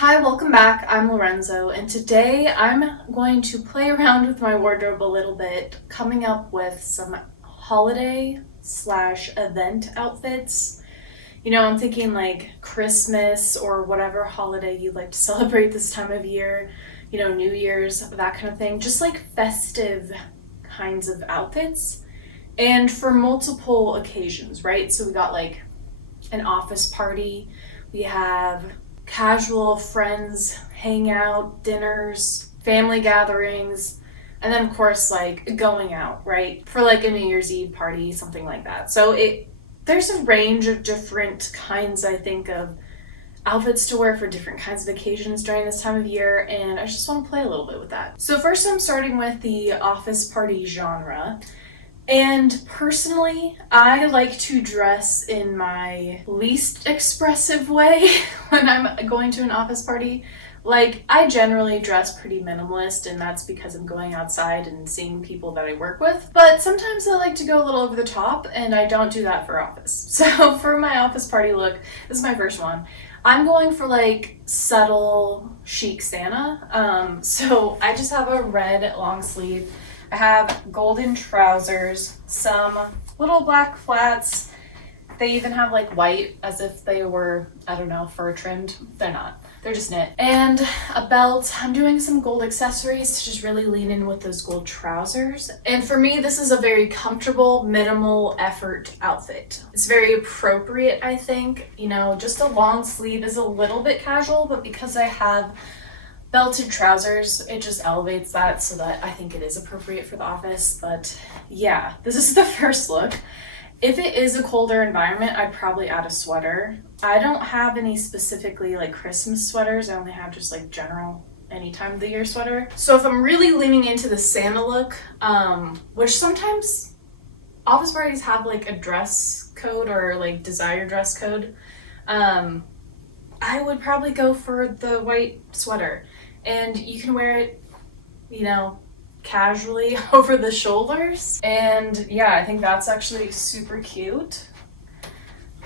Hi, welcome back. I'm Lorenzo, and today I'm going to play around with my wardrobe a little bit, coming up with some holiday slash event outfits. I'm thinking like Christmas or whatever holiday you like to celebrate this time of year, New Year's, that kind of thing. Just like festive kinds of outfits. And for multiple occasions, right? So we got like an office party, we have casual friends, hangout, dinners, family gatherings, and then of course like going out, right? For like a New Year's Eve party, something like that. So there's a range of different kinds, I think, of outfits to wear for different kinds of occasions during this time of year, and I just want to play a little bit with that. So first I'm starting with the office party genre. And personally, I like to dress in my least expressive way when I'm going to an office party. Like, I generally dress pretty minimalist, and that's because I'm going outside and seeing people that I work with. But sometimes I like to go a little over the top, and I don't do that for office. So for my office party look, this is my first one. I'm going for like subtle chic Santa. So I just have a red long sleeve. I have golden trousers, some little black flats. They even have like white as if they were, I don't know, fur trimmed. They're not. They're just knit. And a belt. I'm doing some gold accessories to just really lean in with those gold trousers. And for me, this is a very comfortable, minimal effort outfit. It's very appropriate, I think. Just a long sleeve is a little bit casual, but because I have belted trousers, it just elevates that so that I think it is appropriate for the office. But yeah, this is the first look. If it is a colder environment, I'd probably add a sweater. I don't have any specifically like Christmas sweaters. I only have just like general any time of the year sweater. So if I'm really leaning into the Santa look, which sometimes office parties have like a dress code or like desired dress code, I would probably go for the white sweater. And you can wear it, casually over the shoulders. And yeah, I think that's actually super cute.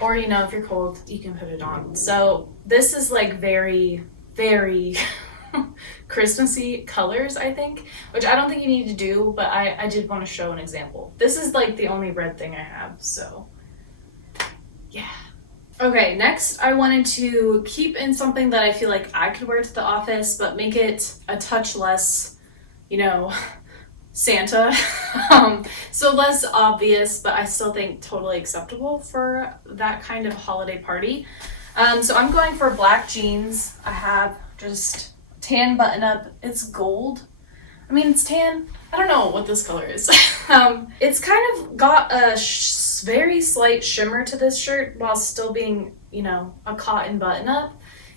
Or, if you're cold, you can put it on. So this is like very, very Christmassy colors, I think, which I don't think you need to do, but I did want to show an example. This is like the only red thing I have, so yeah. Okay, next I wanted to keep in something that I feel like I could wear to the office, but make it a touch less, Santa. So less obvious, but I still think totally acceptable for that kind of holiday party. So I'm going for black jeans. I have just tan button up. It's gold. I mean, it's tan. I don't know what this color is. It's kind of got a very slight shimmer to this shirt while still being, a cotton button up.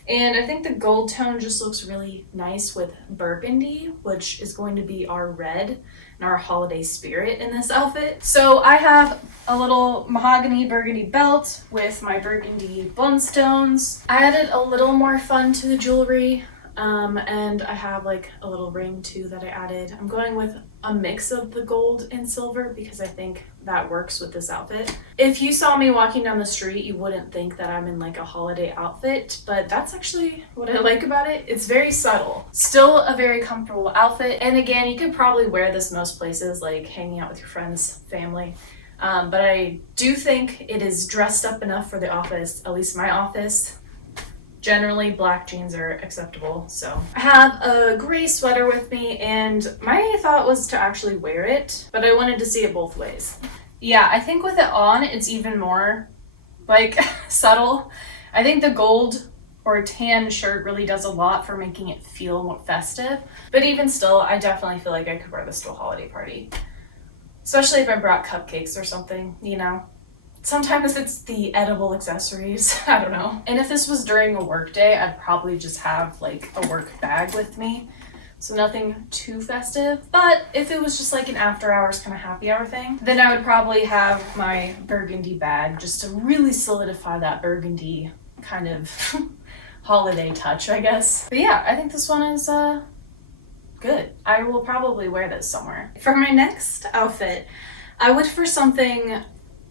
And I think the gold tone just looks really nice with burgundy, which is going to be our red and our holiday spirit in this outfit. So I have a little mahogany burgundy belt with my burgundy stones. I added a little more fun to the jewelry. And I have like a little ring too that I added. I'm going with a mix of the gold and silver because I think that works with this outfit. If you saw me walking down the street, you wouldn't think that I'm in like a holiday outfit, but that's actually what I like about it. It's very subtle. Still a very comfortable outfit. And again, you could probably wear this most places, like hanging out with your friends, family. But I do think it is dressed up enough for the office, at least my office. Generally, black jeans are acceptable. So I have a gray sweater with me, and my thought was to actually wear it, but I wanted to see it both ways. Yeah, I think with it on, it's even more like subtle. I think the gold or tan shirt really does a lot for making it feel more festive, but even still, I definitely feel like I could wear this to a holiday party, especially if I brought cupcakes or something, Sometimes it's the edible accessories. I don't know. And if this was during a work day, I'd probably just have like a work bag with me. So nothing too festive. But if it was just like an after hours kind of happy hour thing, then I would probably have my burgundy bag just to really solidify that burgundy kind of holiday touch, I guess. But yeah, I think this one is good. I will probably wear this somewhere. For my next outfit, I went for something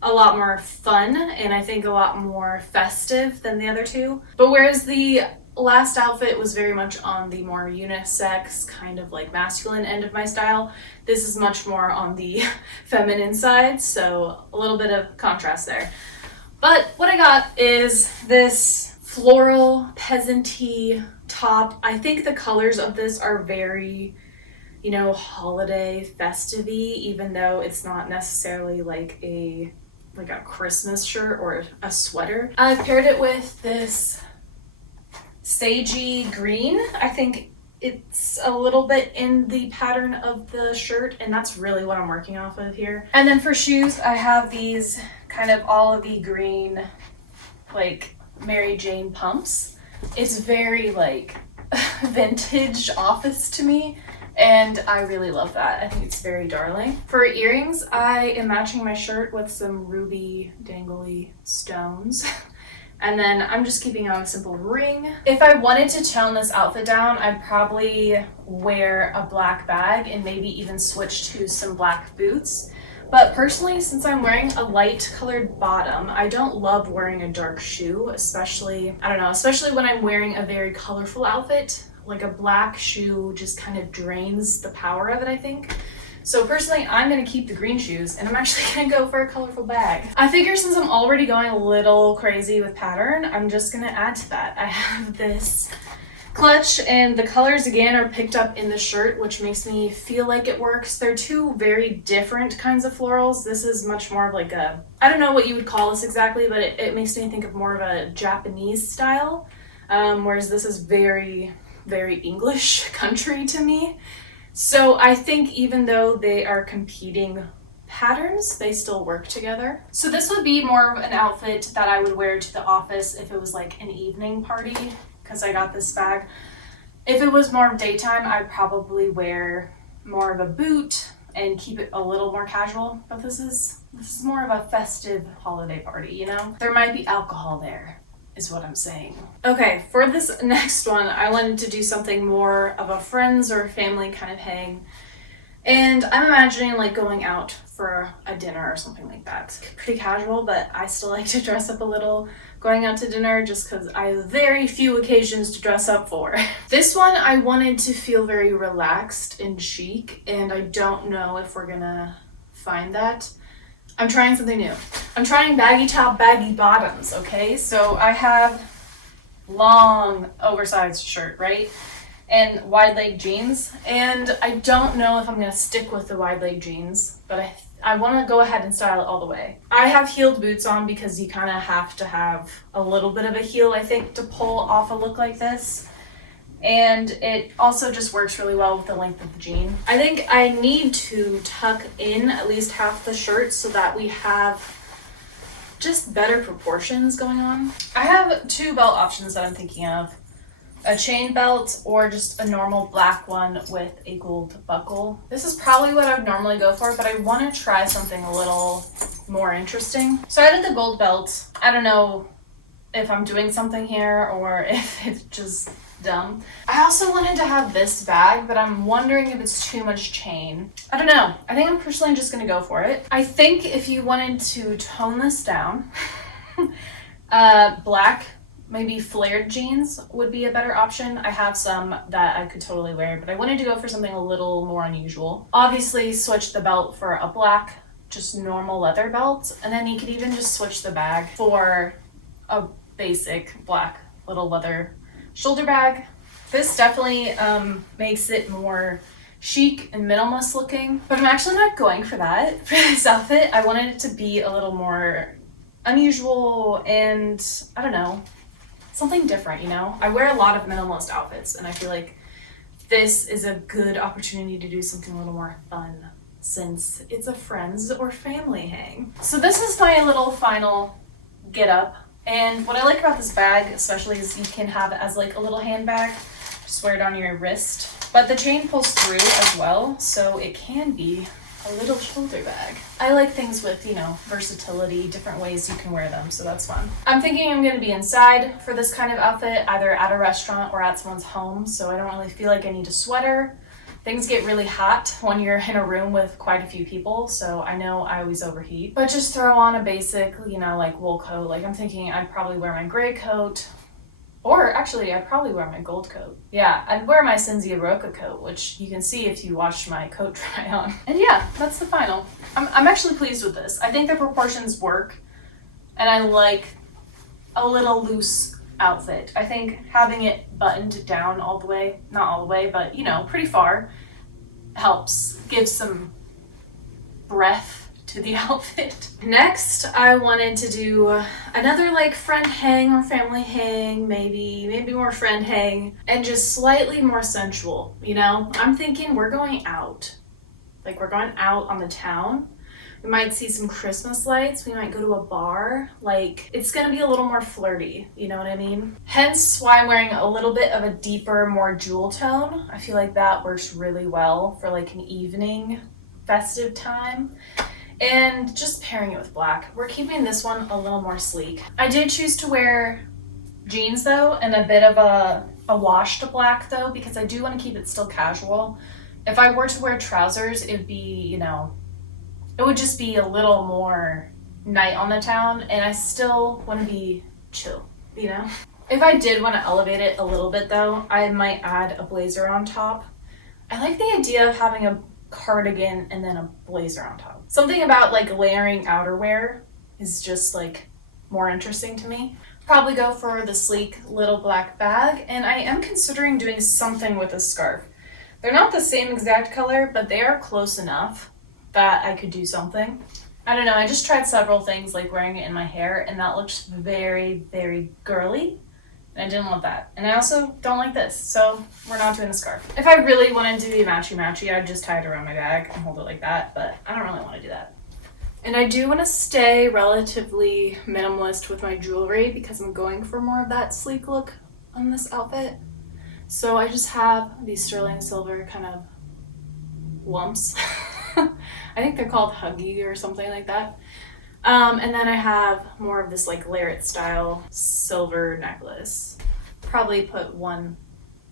a lot more fun and I think a lot more festive than the other two. But whereas the last outfit was very much on the more unisex, kind of like masculine end of my style. This is much more on the feminine side, so a little bit of contrast there. But what I got is this floral peasant-y top. I think the colors of this are very, you know, holiday festive-y, even though it's not necessarily like a Christmas shirt or a sweater. I paired it with this sagey green. I think it's a little bit in the pattern of the shirt, and that's really what I'm working off of here. And then for shoes, I have these kind of olivey green, like Mary Jane pumps. It's very like vintage office to me, and I really love that. I think it's very darling. For earrings, I am matching my shirt with some ruby dangly stones. And then I'm just keeping on a simple ring. If I wanted to tone this outfit down, I'd probably wear a black bag and maybe even switch to some black boots. But personally, since I'm wearing a light colored bottom, I don't love wearing a dark shoe, especially when I'm wearing a very colorful outfit. Like a black shoe just kind of drains the power of it, I think. So personally, I'm gonna keep the green shoes, and I'm actually gonna go for a colorful bag. I figure since I'm already going a little crazy with pattern, I'm just gonna add to that. I have this clutch, and the colors again are picked up in the shirt, which makes me feel like it works. They're two very different kinds of florals. This is much more of like a, I don't know what you would call this exactly, but it makes me think of more of a Japanese style, whereas this is very, very English country to me. So I think even though they are competing patterns, they still work together. So this would be more of an outfit that I would wear to the office if it was like an evening party, because I got this bag. If it was more of daytime, I'd probably wear more of a boot and keep it a little more casual. But this is more of a festive holiday party, you know? There might be alcohol there, is what I'm saying. Okay, for this next one, I wanted to do something more of a friends or family kind of hang. And I'm imagining like going out for a dinner or something like that. Pretty casual, but I still like to dress up a little going out to dinner just because I have very few occasions to dress up for. This one, I wanted to feel very relaxed and chic, and I don't know if we're gonna find that. I'm trying something new. I'm trying baggy top, baggy bottoms, okay? So I have long, oversized shirt, right? And wide leg jeans. And I don't know if I'm gonna stick with the wide leg jeans, but I wanna go ahead and style it all the way. I have heeled boots on because you kinda have to have a little bit of a heel, I think, to pull off a look like this. And it also just works really well with the length of the jean. I think I need to tuck in at least half the shirt so that we have just better proportions going on. I have two belt options that I'm thinking of. A chain belt or just a normal black one with a gold buckle. This is probably what I would normally go for, but I want to try something a little more interesting. So I did the gold belt. I don't know if I'm doing something here or if it's just dumb. I also wanted to have this bag, but I'm wondering if it's too much chain. I don't know. I think I'm personally just gonna go for it. I think if you wanted to tone this down, black, maybe flared jeans would be a better option. I have some that I could totally wear, but I wanted to go for something a little more unusual. Obviously, switch the belt for a black, just normal leather belt, and then you could even just switch the bag for a basic black little leather shoulder bag. This definitely makes it more chic and minimalist looking, but I'm actually not going for that for this outfit. I wanted it to be a little more unusual and, I don't know, something different, you know? I wear a lot of minimalist outfits, and I feel like this is a good opportunity to do something a little more fun since it's a friends or family hang. So this is my little final get up. And what I like about this bag especially is you can have it as like a little handbag, just wear it on your wrist. But the chain pulls through as well, so it can be a little shoulder bag. I like things with, you know, versatility, different ways you can wear them, so that's fun. I'm thinking I'm gonna be inside for this kind of outfit, either at a restaurant or at someone's home, so I don't really feel like I need a sweater. Things get really hot when you're in a room with quite a few people, so I know I always overheat. But just throw on a basic, you know, like wool coat. Like I'm thinking I'd probably wear my gray coat Or actually, I'd probably wear my gold coat. Yeah, I'd wear my Cinzia Roca coat, which you can see if you watched my coat try on. And yeah, that's the final. I'm actually pleased with this. I think the proportions work, and I like a little loose outfit. I think having it buttoned down all the way, not all the way, but you know, pretty far, helps, gives some breath to the outfit. Next, I wanted to do another like friend hang or family hang, maybe more friend hang, and just slightly more sensual, you know? I'm thinking we're going out. Like we're going out on the town. We might see some Christmas lights. We might go to a bar. Like, it's gonna be a little more flirty, you know what I mean? Hence why I'm wearing a little bit of a deeper, more jewel tone. I feel like that works really well for like an evening festive time. And just pairing it with black. We're keeping this one a little more sleek. I did choose to wear jeans though, and a bit of a washed black though, because I do want to keep it still casual. If I were to wear trousers, it'd be, you know, it would just be a little more night on the town, and I still want to be chill, you know? If I did want to elevate it a little bit though, I might add a blazer on top. I like the idea of having a cardigan and then a blazer on top. Something about like layering outerwear is just like more interesting to me. Probably go for the sleek little black bag, and I am considering doing something with a scarf. They're not the same exact color, but they are close enough that I could do something. I don't know, I just tried several things like wearing it in my hair, and that looks very, very girly. And I didn't want that. And I also don't like this, so we're not doing the scarf. If I really wanted to be matchy-matchy, I'd just tie it around my bag and hold it like that, but I don't really want to do that. And I do want to stay relatively minimalist with my jewelry because I'm going for more of that sleek look on this outfit. So I just have these sterling silver kind of lumps. I think they're called Huggy or something like that. And then I have more of this like lariat style silver necklace. Probably put one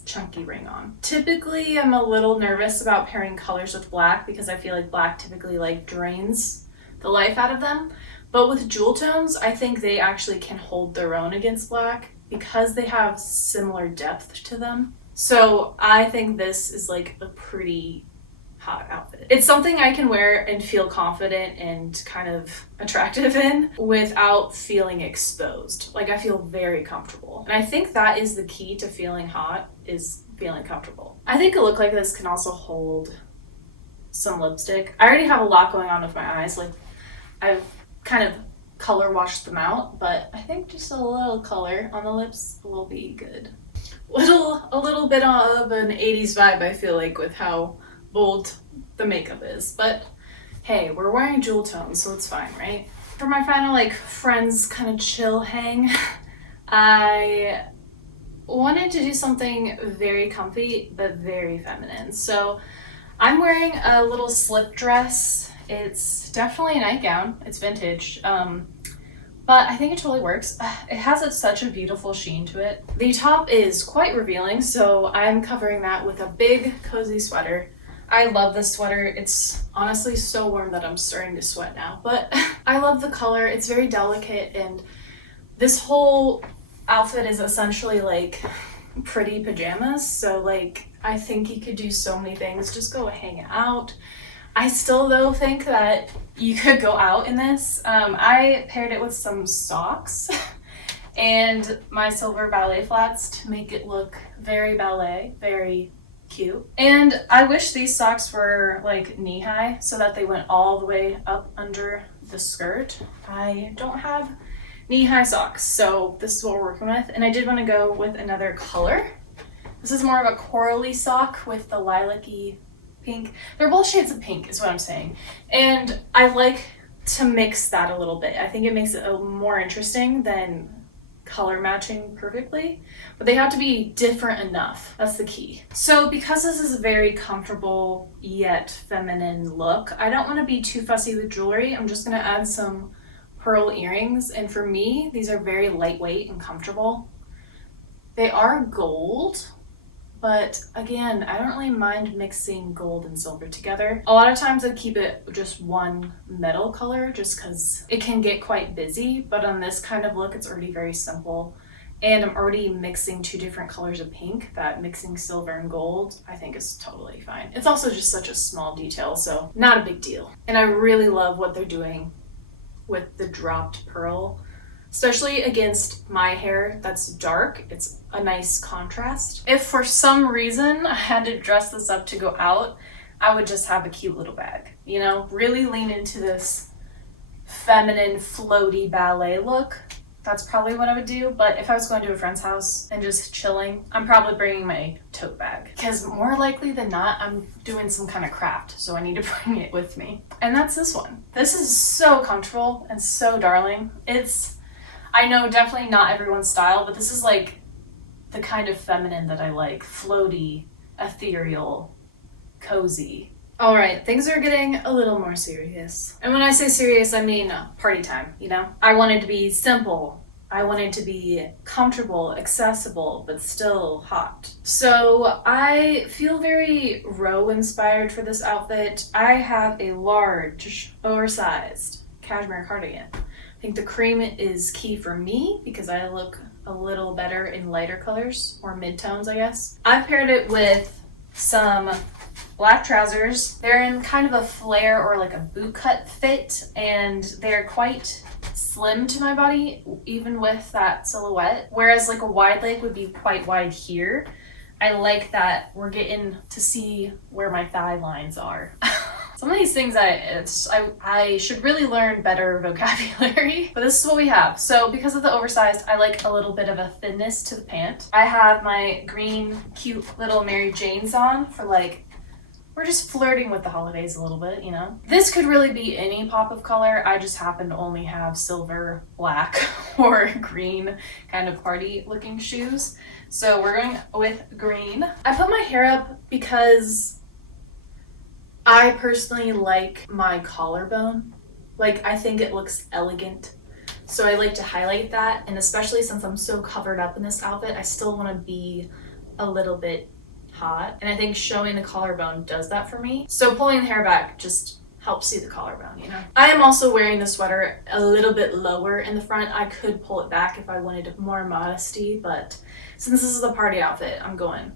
chunky ring on. Typically, I'm a little nervous about pairing colors with black because I feel like black typically like drains the life out of them. But with jewel tones, I think they actually can hold their own against black because they have similar depth to them. So I think this is like a pretty hot outfit. It's something I can wear and feel confident and kind of attractive in without feeling exposed. Like I feel very comfortable. And I think that is the key to feeling hot, is feeling comfortable. I think a look like this can also hold some lipstick. I already have a lot going on with my eyes. Like I've kind of color washed them out, but I think just a little color on the lips will be good. A little bit of an 80s vibe, I feel like, with how bold the makeup is, but hey, we're wearing jewel tones, so it's fine, right? For my final like friends kind of chill hang, I wanted to do something very comfy but very feminine. So I'm wearing a little slip dress. It's definitely a nightgown. It's vintage. But I think it totally works. It has such a beautiful sheen to it. The top is quite revealing, so I'm covering that with a big cozy sweater. I love this sweater. It's honestly so warm that I'm starting to sweat now, but I love the color. It's very delicate, and this whole outfit is essentially like pretty pajamas. So like, I think you could do so many things. Just go hang out. I still though think that you could go out in this. I paired it with some socks and my silver ballet flats to make it look very ballet, very cute. And I wish these socks were like knee-high so that they went all the way up under the skirt. I don't have knee-high socks, so this is what we're working with. And I did want to go with another color. This is more of a corally sock with the lilac-y pink. They're both shades of pink is what I'm saying. And I like to mix that a little bit. I think it makes it more interesting than color matching perfectly, but they have to be different enough. That's the key. So because this is a very comfortable yet feminine look, I don't want to be too fussy with jewelry. I'm just going to add some pearl earrings, and for me, these are very lightweight and comfortable. They are gold, but again, I don't really mind mixing gold and silver together. A lot of times I keep it just one metal color just because it can get quite busy, but on this kind of look, it's already very simple and I'm already mixing two different colors of pink, that mixing silver and gold I think is totally fine. It's also just such a small detail, so not a big deal. And I really love what they're doing with the dropped pearl, especially against my hair that's dark. It's a nice contrast. If for some reason I had to dress this up to go out, I would just have a cute little bag, you know, really lean into this feminine floaty ballet look. That's probably what I would do. But if I was going to a friend's house and just chilling, I'm probably bringing my tote bag, because more likely than not, I'm doing some kind of craft, so I need to bring it with me. And that's this one. This is so comfortable and so darling. It's, I know, definitely not everyone's style, but this is like the kind of feminine that I like. Floaty, ethereal, cozy. All right, things are getting a little more serious. And when I say serious, I mean party time, you know? I want it to be simple. I want it to be comfortable, accessible, but still hot. So I feel very Row inspired for this outfit. I have a large, oversized cashmere cardigan. I think the cream is key for me because I look a little better in lighter colors, or mid-tones, I guess. I've paired it with some black trousers. They're in kind of a flare or like a boot cut fit, and they're quite slim to my body, even with that silhouette. Whereas like a wide leg would be quite wide here. I like that we're getting to see where my thigh lines are. Some of these things I should really learn better vocabulary, but this is what we have. So because of the oversized, I like a little bit of a thinness to the pant. I have my green cute little Mary Janes on for like, we're just flirting with the holidays a little bit, you know? This could really be any pop of color. I just happen to only have silver, black, or green kind of party looking shoes. So we're going with green. I put my hair up because I personally like my collarbone. Like, I think it looks elegant. So I like to highlight that. And especially since I'm so covered up in this outfit, I still want to be a little bit hot. And I think showing the collarbone does that for me. So pulling the hair back just helps see the collarbone, you know? I am also wearing the sweater a little bit lower in the front. I could pull it back if I wanted more modesty, but since this is a party outfit, I'm going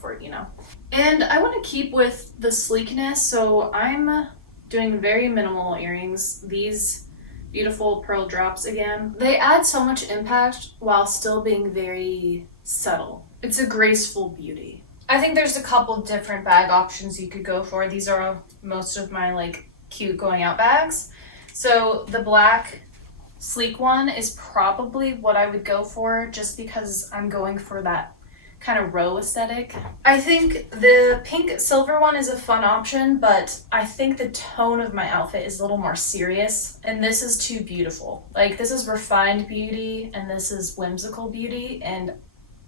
for it, you know? And I want to keep with the sleekness, so I'm doing very minimal earrings. These beautiful pearl drops again. They add so much impact while still being very subtle. It's a graceful beauty. I think there's a couple different bag options you could go for. These are most of my like cute going out bags. So the black sleek one is probably what I would go for, just because I'm going for that kind of Row aesthetic. I think the pink silver one is a fun option, but I think the tone of my outfit is a little more serious, and this is too beautiful. Like, this is refined beauty and this is whimsical beauty, and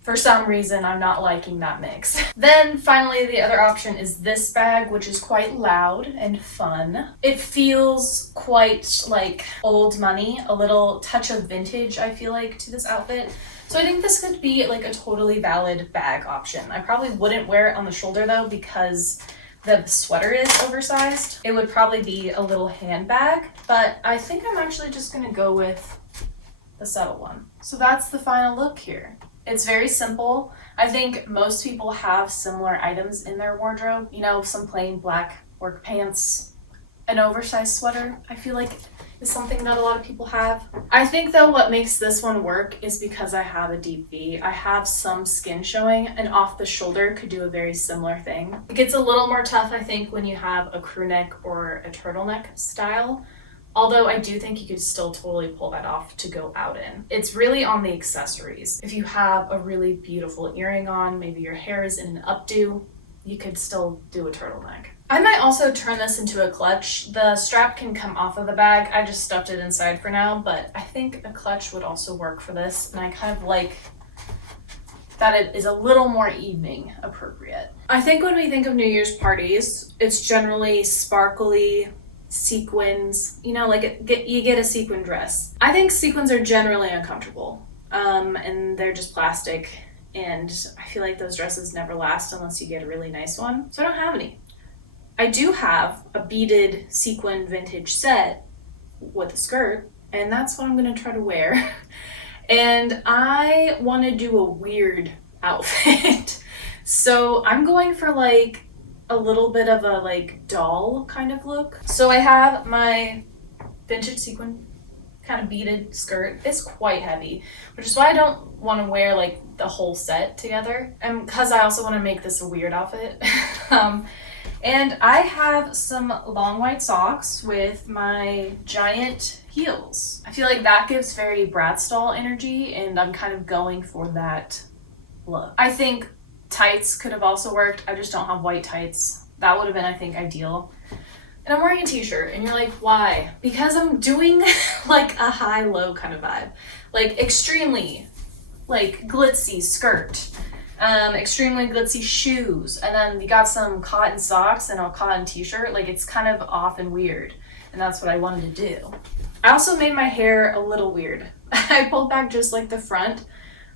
for some reason, I'm not liking that mix. Then finally, the other option is this bag, which is quite loud and fun. It feels quite like old money, a little touch of vintage, I feel like, to this outfit. So I think this could be like a totally valid bag option. I probably wouldn't wear it on the shoulder though, because the sweater is oversized. It would probably be a little handbag, but I think I'm actually just gonna go with the subtle one. So that's the final look here. It's very simple. I think most people have similar items in their wardrobe. You know, some plain black work pants, an oversized sweater, I feel like is something that a lot of people have. I think though what makes this one work is because I have a deep V. I have some skin showing, and off the shoulder could do a very similar thing. It gets a little more tough, I think, when you have a crew neck or a turtleneck style. Although I do think you could still totally pull that off to go out in. It's really on the accessories. If you have a really beautiful earring on, maybe your hair is in an updo, you could still do a turtleneck. I might also turn this into a clutch. The strap can come off of the bag. I just stuffed it inside for now, but I think a clutch would also work for this, and I kind of like that it is a little more evening appropriate. I think when we think of New Year's parties, it's generally sparkly, sequins, you know, like you get a sequin dress. I think sequins are generally uncomfortable, and they're just plastic, and I feel like those dresses never last unless you get a really nice one. So I don't have any. I do have a beaded sequin vintage set with a skirt, and that's what I'm gonna try to wear. And I want to do a weird outfit. So I'm going for like a little bit of a like doll kind of look. So I have my vintage sequin kind of beaded skirt. It's quite heavy, which is why I don't want to wear like the whole set together, and because I also want to make this a weird outfit. And I have some long white socks with my giant heels. I feel like that gives very Bratz doll energy, and I'm kind of going for that look. I think tights could have also worked. I just don't have white tights. That would have been, I think, ideal. And I'm wearing a t-shirt, and you're like, why? Because I'm doing like a high-low kind of vibe. Like extremely like glitzy skirt, extremely glitzy shoes, and then you got some cotton socks and a cotton t-shirt. Like it's kind of off and weird, and that's what I wanted to do. I also made my hair a little weird. I pulled back just like the front.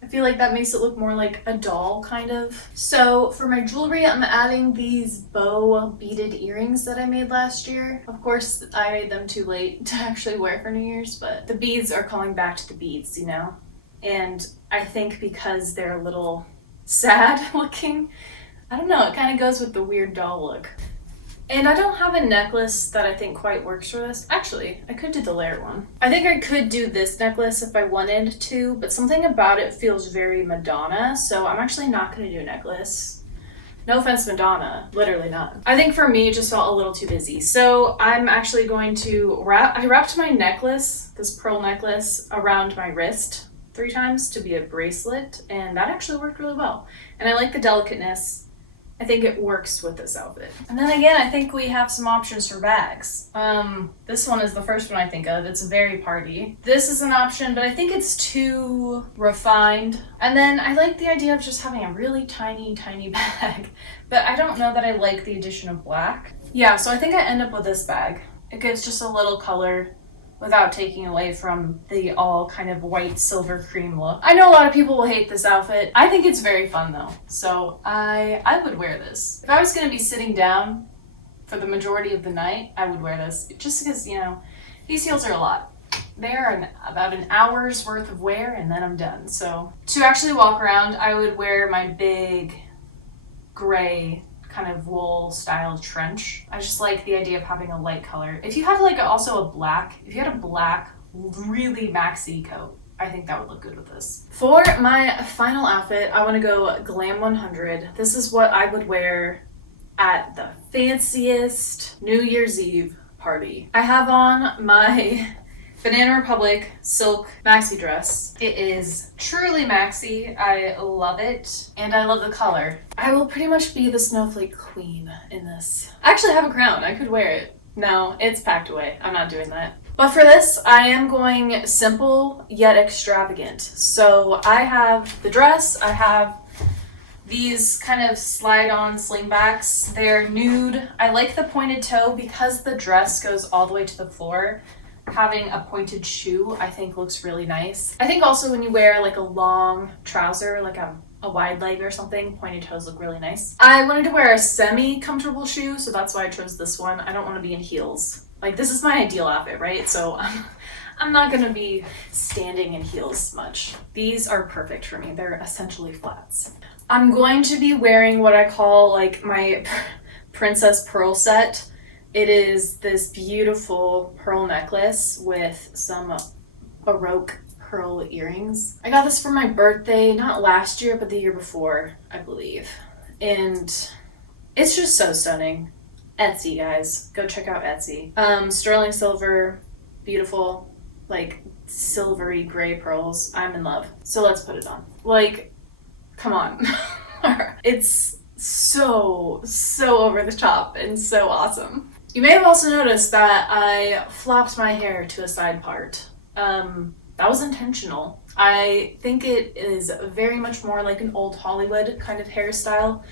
I feel like that makes it look more like a doll, kind of. So for my jewelry, I'm adding these bow beaded earrings that I made last year. Of course, I made them too late to actually wear for New Year's, but the beads are calling back to the beads, you know? And I think because they're a little sad looking, I don't know, it kind of goes with the weird doll look. And I don't have a necklace that I think quite works for this. Actually, I could do the layered one. I think I could do this necklace if I wanted to, but something about it feels very Madonna, so I'm actually not going to do a necklace. No offense, Madonna. Literally not. I think for me, it just felt a little too busy. So I'm actually going to I wrapped my necklace, this pearl necklace, around my wrist 3 times to be a bracelet, and that actually worked really well. And I like the delicateness. I think it works with this outfit. And then again, I think we have some options for bags. This one is the first one I think of. It's very party. This is an option, but I think it's too refined. And then I like the idea of just having a really tiny, tiny bag, but I don't know that I like the addition of black. Yeah, so I think I end up with this bag. It gives just a little color without taking away from the all kind of white silver cream look. I know a lot of people will hate this outfit. I think it's very fun though. So I would wear this. If I was gonna be sitting down for the majority of the night, I would wear this just because, you know, these heels are a lot. They're about an hour's worth of wear and then I'm done. So to actually walk around, I would wear my big gray kind of wool style trench. I just like the idea of having a light color. If you had like also a black, if you had a black really maxi coat, I think that would look good with this. For my final outfit, I want to go Glam 100. This is what I would wear at the fanciest New Year's Eve party. I have on my Banana Republic silk maxi dress. It is truly maxi. I love it, and I love the color. I will pretty much be the snowflake queen in this. I actually have a crown. I could wear it. No, it's packed away. I'm not doing that. But for this, I am going simple yet extravagant. So I have the dress. I have these kind of slide-on slingbacks. They're nude. I like the pointed toe because the dress goes all the way to the floor. Having a pointed shoe, I think, looks really nice. I think also when you wear like a long trouser, like a wide leg or something, pointed toes look really nice. I wanted to wear a semi-comfortable shoe, so that's why I chose this one. I don't want to be in heels. Like, this is my ideal outfit, right? So I'm not going to be standing in heels much. These are perfect for me. They're essentially flats. I'm going to be wearing what I call like my princess pearl set. It is this beautiful pearl necklace with some Baroque pearl earrings. I got this for my birthday, not last year, but the year before, I believe. And it's just so stunning. Etsy, guys. Go check out Etsy. Sterling silver, beautiful, like silvery gray pearls. I'm in love. So let's put it on. Like, come on. It's so over the top and so awesome. You may have also noticed that I flopped my hair to a side part. That was intentional. I think it is very much more like an old Hollywood kind of hairstyle,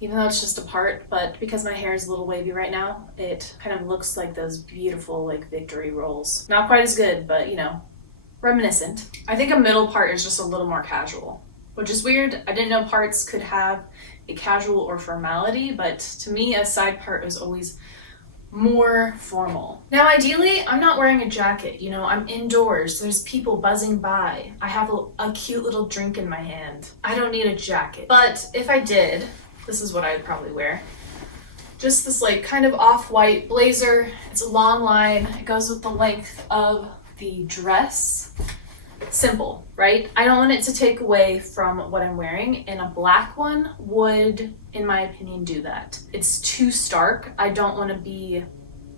even though it's just a part, but because my hair is a little wavy right now, it kind of looks like those beautiful like victory rolls. Not quite as good, but you know, reminiscent. I think a middle part is just a little more casual, which is weird. I didn't know parts could have a casual or formality, but to me a side part was always more formal. Now, ideally, I'm not wearing a jacket. You know, I'm indoors. There's people buzzing by. I have a cute little drink in my hand. I don't need a jacket. But if I did, this is what I'd probably wear. Just this like kind of off-white blazer. It's a long line. It goes with the length of the dress. Simple, right? I don't want it to take away from what I'm wearing, and a black one would, in my opinion, do that. It's too stark. I don't want to be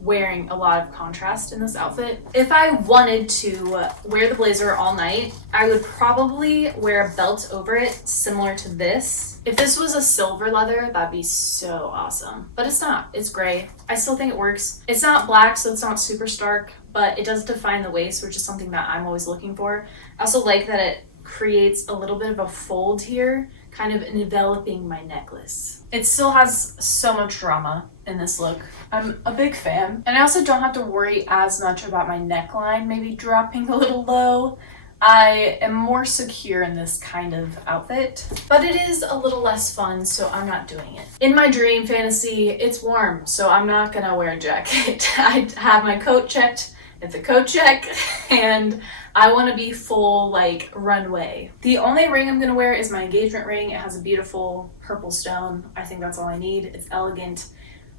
wearing a lot of contrast in this outfit. If I wanted to wear the blazer all night, I would probably wear a belt over it similar to this. If this was a silver leather, that'd be so awesome. But it's not. It's gray. I still think it works. It's not black, so it's not super stark, but it does define the waist, which is something that I'm always looking for. I also like that it creates a little bit of a fold here, kind of enveloping my necklace. It still has so much drama in this look. I'm a big fan. And I also don't have to worry as much about my neckline maybe dropping a little low. I am more secure in this kind of outfit, but it is a little less fun, so I'm not doing it. In my dream fantasy, it's warm, so I'm not gonna wear a jacket. I have my coat checked at the coat check, and I want to be full like runway. The only ring I'm gonna wear is my engagement ring. It has a beautiful purple stone. I think that's all I need. It's elegant.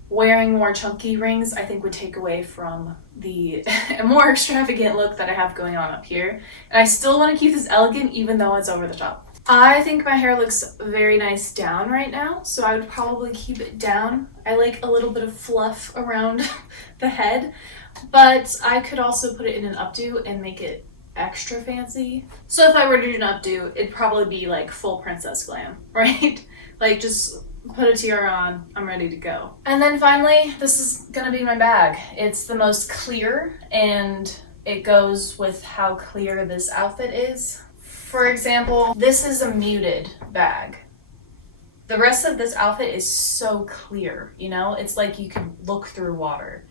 Wearing more chunky rings I think would take away from the more extravagant look that I have going on up here. And I still want to keep this elegant even though it's over the top. I think my hair looks very nice down right now, so I would probably keep it down. I like a little bit of fluff around the head, but I could also put it in an updo and make it extra fancy. So if I were to do an updo, it'd probably be like full princess glam, right? Like just put a tiara on, I'm ready to go. And then finally, this is gonna be my bag. It's the most clear, and it goes with how clear this outfit is. For example, this is a muted bag. The rest of this outfit is so clear, you know? It's like you can look through water.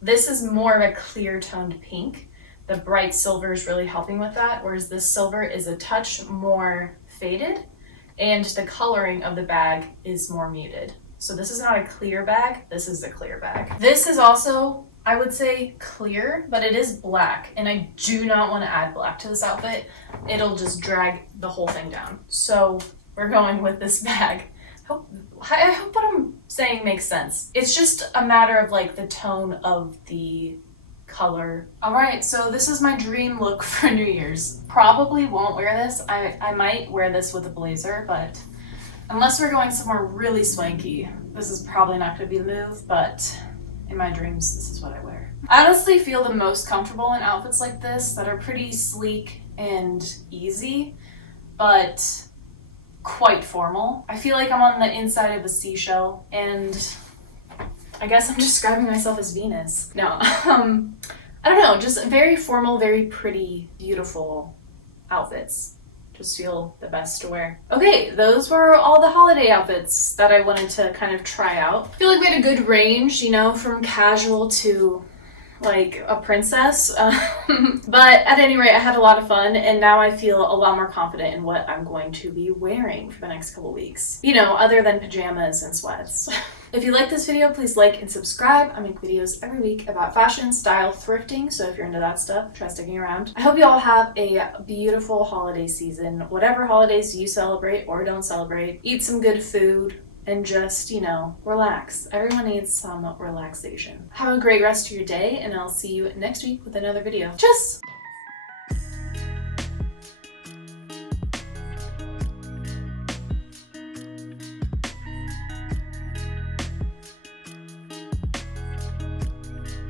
This is more of a clear toned pink. The bright silver is really helping with that, whereas this silver is a touch more faded, and the coloring of the bag is more muted. So this is not a clear bag, this is a clear bag. This is also, I would say, clear, but it is black, and I do not want to add black to this outfit. It'll just drag the whole thing down. So we're going with this bag. I hope what I'm saying makes sense. It's just a matter of like the tone of the color. All right, so this is my dream look for New Year's. Probably won't wear this. I might wear this with a blazer, but unless we're going somewhere really swanky, this is probably not going to be the move, but in my dreams, this is what I wear. I honestly feel the most comfortable in outfits like this that are pretty sleek and easy, but quite formal. I feel like I'm on the inside of a seashell, and I guess I'm describing myself as Venus. No, I don't know, just very formal, very pretty, beautiful outfits. Just feel the best to wear. Okay, those were all the holiday outfits that I wanted to kind of try out. I feel like we had a good range, you know, from casual to like a princess. But at any rate, I had a lot of fun, and now I feel a lot more confident in what I'm going to be wearing for the next couple weeks. You know, other than pajamas and sweats. If you like this video, please like and subscribe. I make videos every week about fashion, style, thrifting, so if you're into that stuff, try sticking around. I hope you all have a beautiful holiday season, whatever holidays you celebrate or don't celebrate. Eat some good food and just, you know, relax. Everyone needs some relaxation. Have a great rest of your day, and I'll see you next week with another video. Tschüss!